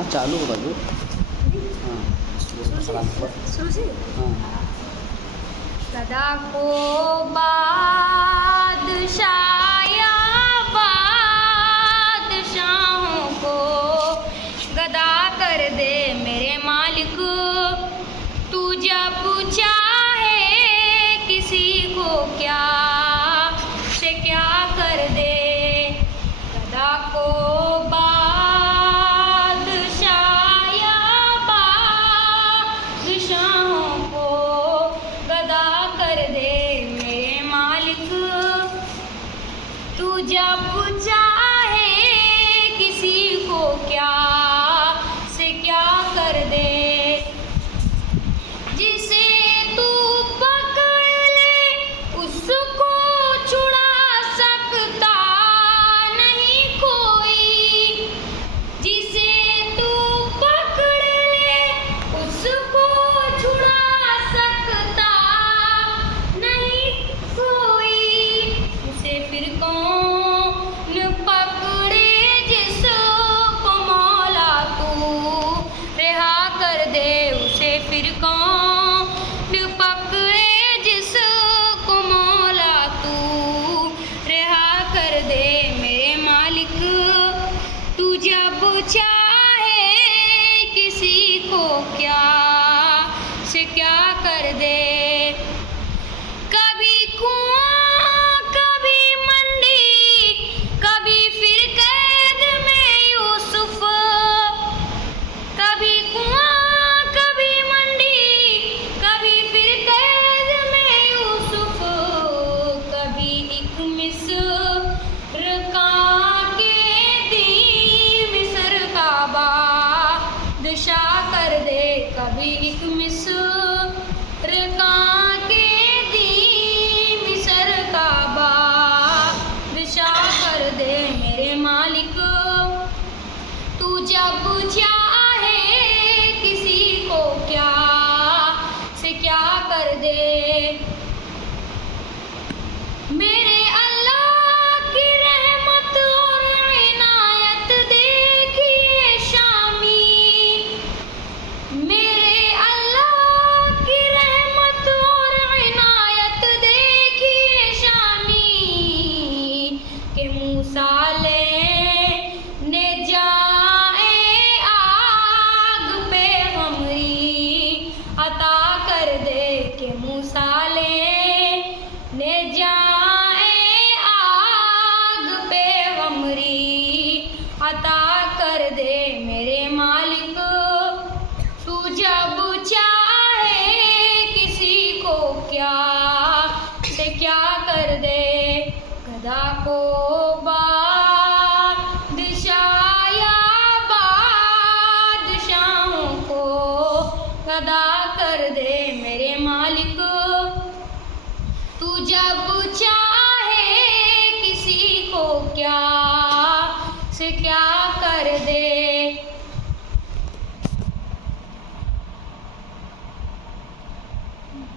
हाँ चालू होगा जो। हाँ हाँ गदा को बादशाया बादशाहों को गदा कर दे मेरे मालिक। तू जब चाहे किसी को क्या से क्या कर दे। गदा को बादशाया बादशाहों को गदा कर दे मेरे मालिक। तू जब चाहे किसी को क्या से क्या कर दे। जिसे तू पकड़ ले उसको छुड़ा सकता नहीं कोई। जिसे तू पकड़ ले उसको छुड़ा सकता नहीं कोई। उसे फिर कौन पकड़े जिसको मौला तू रिहा कर दे। उसे फिर कौन पकड़े जिसको मौला तू रिहा कर दे मेरे मालिक। तू जब चाहे किसी को क्या से क्या कर दे। कभी कुआं कभी मंडी कभी फिर कैद में यूसुफ। कभी कुआं कभी मंडी कभी फिर कैद में यूसुफ। कभी एक मिस्र का कैदी मिस्र का बादशाह कर दे। कभी एक मिस्र का कैदी मिस्र का बादशाह कर दे मेरे मालिक। तू जब चाहे किसी को क्या से क्या कर दे। मेरे अल्लाह की रहमत और इनायत देखिए शामी। मेरे अल्लाह की रहमत और इनायत देखिए शामी। के मूसा ने जाए आग पे हमरी अता कर दे। के मूसा ने जाए आग पे हमरी अता कर दे मेरे मालिक। तू जब चाहे किसी को क्या से क्या कर दे। गदा को बादशाया बादशाहों को गदा कर दे मेरे मालिक। तू जब चाहे किसी को क्या से क्या कर दे।